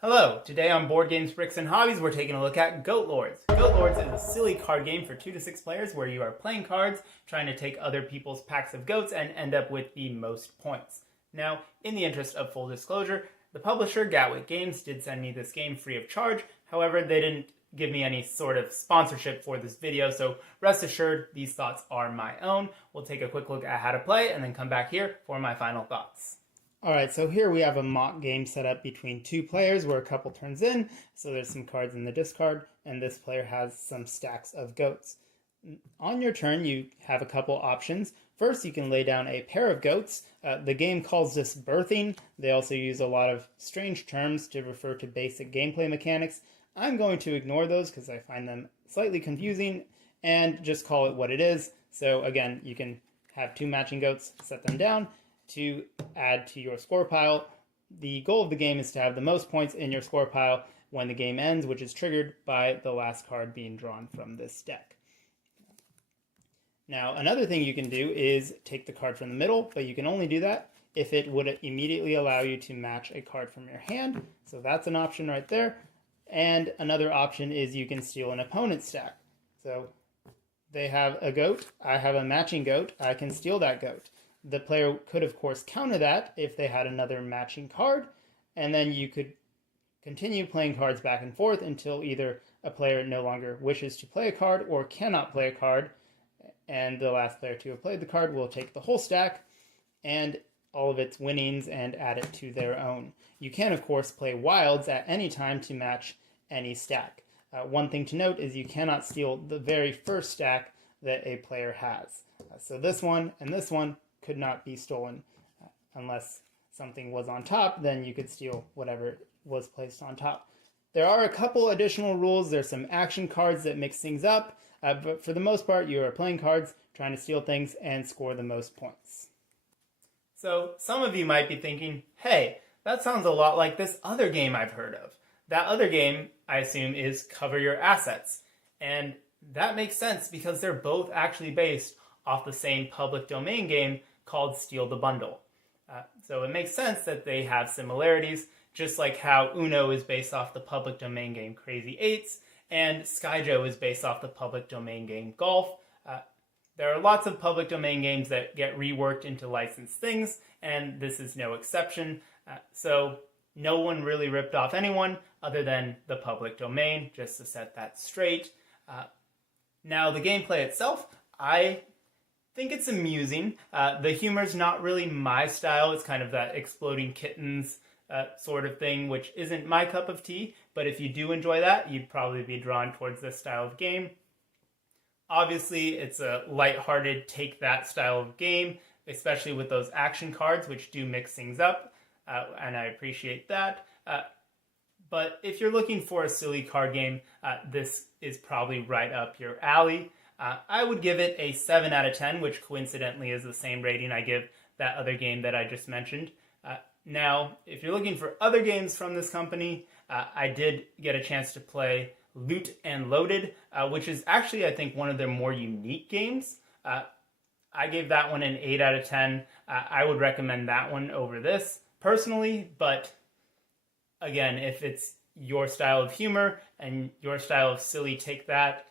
Hello, today on Board Games, Bricks, and Hobbies, we're taking a look at Goat Lords. Goat Lords is a silly card game for 2 to 6 players where you are playing cards, trying to take other people's packs of goats, and end up with the most points. Now, in the interest of full disclosure, the publisher, Gatwick Games, did send me this game free of charge. However, they didn't give me any sort of sponsorship for this video, so rest assured, these thoughts are my own. We'll take a quick look at how to play, and then come back here for my final thoughts. Alright, so here we have a mock game set up between 2 players where a couple turns in, so there's some cards in the discard, and this player has some stacks of goats. On your turn, you have a couple options. First, you can lay down a pair of goats. The game calls this birthing. They also use a lot of strange terms to refer to basic gameplay mechanics. I'm going to ignore those because I find them slightly confusing and just call it what it is. So again, you can have 2 matching goats, set them down to add to your score pile. The goal of the game is to have the most points in your score pile when the game ends, which is triggered by the last card being drawn from this deck. Now, another thing you can do is take the card from the middle, but you can only do that if it would immediately allow you to match a card from your hand. So that's an option right there. And another option is you can steal an opponent's stack. So they have a goat, I have a matching goat, I can steal that goat. The player could, of course, counter that if they had another matching card, and then you could continue playing cards back and forth until either a player no longer wishes to play a card or cannot play a card, and the last player to have played the card will take the whole stack and all of its winnings and add it to their own. You can, of course, play wilds at any time to match any stack. One thing to note is you cannot steal the very first stack that a player has. So this one and this one could not be stolen unless something was on top. Then you could steal whatever was placed on top. There are a couple additional rules. There's some action cards that mix things up, but for the most part, you are playing cards, trying to steal things, and score the most points. So some of you might be thinking, hey, that sounds a lot like this other game I've heard of. That other game, I assume, is Cover Your Assets. And that makes sense because they're both actually based off the same public domain game called Steal the Bundle. So it makes sense that they have similarities, just like how Uno is based off the public domain game Crazy Eights, and Skyjo is based off the public domain game Golf. There are lots of public domain games that get reworked into licensed things, and this is no exception. So no one really ripped off anyone other than the public domain, just to set that straight. Now, the gameplay itself, I think it's amusing. The humor's not really my style. It's kind of that exploding kittens sort of thing, which isn't my cup of tea. But if you do enjoy that, you'd probably be drawn towards this style of game. Obviously, it's a lighthearted take that style of game, especially with those action cards, which do mix things up, and I appreciate that. But if you're looking for a silly card game, this is probably right up your alley. I would give it a 7 out of 10, which coincidentally is the same rating I give that other game that I just mentioned. Now, if you're looking for other games from this company, I did get a chance to play Loot and Loaded, which is actually, I think, one of their more unique games. I gave that one an 8 out of 10. I would recommend that one over this, personally, but again, if it's your style of humor and your style of silly take that,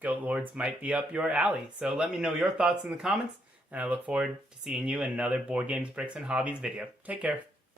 Goat Lords might be up your alley. So let me know your thoughts in the comments, and I look forward to seeing you in another Board Games, Bricks, and Hobbies video. Take care.